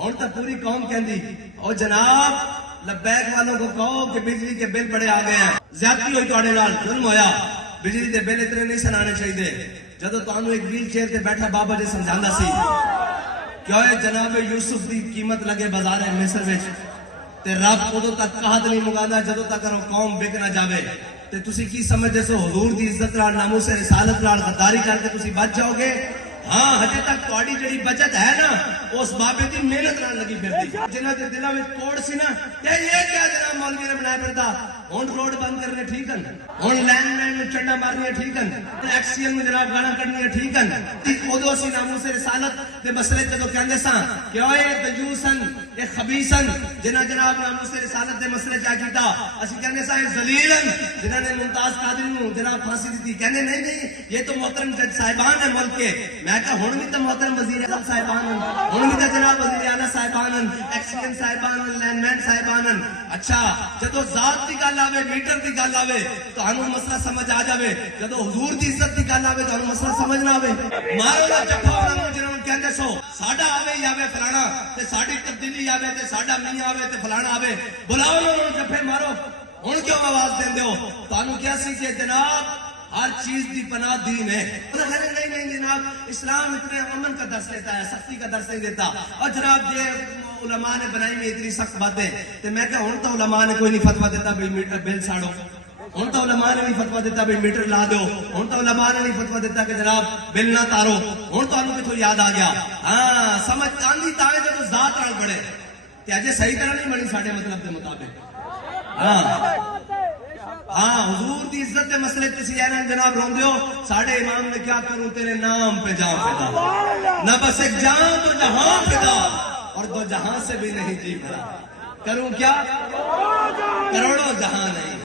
ہوں تو پوری قوم کہندی او جناب لبیک والوں کو کہو کہ بجلی کے بل بڑے آ گئے ہیں، زیادتی ہوئی تواڈے نال، ظلم ہویا، بجلی کے بل اتنے نہیں سنانے چاہیے۔ جدو تانوں ایک ویل چیئر تے بیٹھا بابا جی سمجھاندا سی کہ اوے جناب یوسف دی قیمت لگے بازار مصر وچ تے رب ادو تک قحط نہیں مکاندا جدو تک قوم بک نہ جاوے، تے تسی کی سمجھدے سو حضور دی عزت نال ناموس رسالت نال غداری کر کے تسی بچ جاؤ گے؟ ہاں ہجے تک تہاڈی جڑی بچت ہے نا اس بابے دی محنت نال لگی پھردی، جنہاں دے دلاں وچ کوڑ سی نا کہ یہ کیا جناب مولوی نے بنایا پھردا، ہن روڈ بند کرنے ٹھیک ہیں، ہن لینڈ مین نوں چنڈا مارنی ٹھیک ہیں، ایکسیل میں جناب گانا کڈنی ٹھیک ہیں، تے اودوں اسی ناموس رسالت دے مسئلے جدوں کہندے ساں کہ اوئے دجوسن اے خبیثن جنہاں جناب ناموس رسالت دے مسئلے چا کیتا، اسی کہندے ساں اے ذلیلن جنہاں نے ممتاز قادری نوں جناب پھانسی دتی، کہندے نہیں نہیں یہ تو محترم جج صاحبان ہیں ملک کے، میں کہا ہن بھی تو محترم وزیر اعظم صاحبان ہیں، ہن بھی تو جناب وزیر اعلیٰ صاحبان ہیں، ایکسیل صاحبان ہیں، لینڈ مین صاحبان ہیں۔ اچھا جدو ذات دی گل آوے میٹر دی گل آوے تو ہنوں مسئلہ سمجھ آ جاوے، جدو حضور دی عزت دی گل آوے تو ہنوں مسئلہ سمجھ نہ آوے۔ مارو نا جفا انہاں جنہاں نوں کہندے سو ساڈا آوے یا آوے فلانا تے ساڈی تبدیلی آوے تے ساڈا میاں آوے تے فلانا آوے، بلاؤ انہاں نوں جفے مارو، ہن کیوں آواز دیندے ہو؟ تانوں کیا سی کہ جناب ہر چیز دی پناہ دین ہے، نہیں نہیں جناب اسلام اتنے امن کا درس لیتا ہے، سختی کا درس نہیں دیتا، اور جناب یہ علماء نے بنائی ہوئی اتنی سخت باتیں، تو میں کہا ہوں تو علماء نے کوئی نہیں فتویٰ دیتا بھئی میٹر بل ساڑو، ہوں تو علماء نے نہیں فتویٰ دیتا بھئی میٹر لا دو، ہوں تو علماء نے نہیں فتویٰ دیتا کہ جناب بل نہ تارو، ہوں تو انہوں کو یاد آ گیا، ہاں سمجھ آندھی تارے جب ذات نال بڑے کہ اجے صحیح طرح نہیں بنی ساڑے مطلب دے مطابق، ہاں حضور دی عزت دے مسئلے تسی اینا جناب روندے ہو، ساڑھے امام نے کیا کروں تیرے نام پہ جان پیدا، نہ بس ایک جان تو جہاں پیدا، اور دو جہاں سے بھی نہیں جی بھرا، کروں کیا کروڑوں جہاں نہیں۔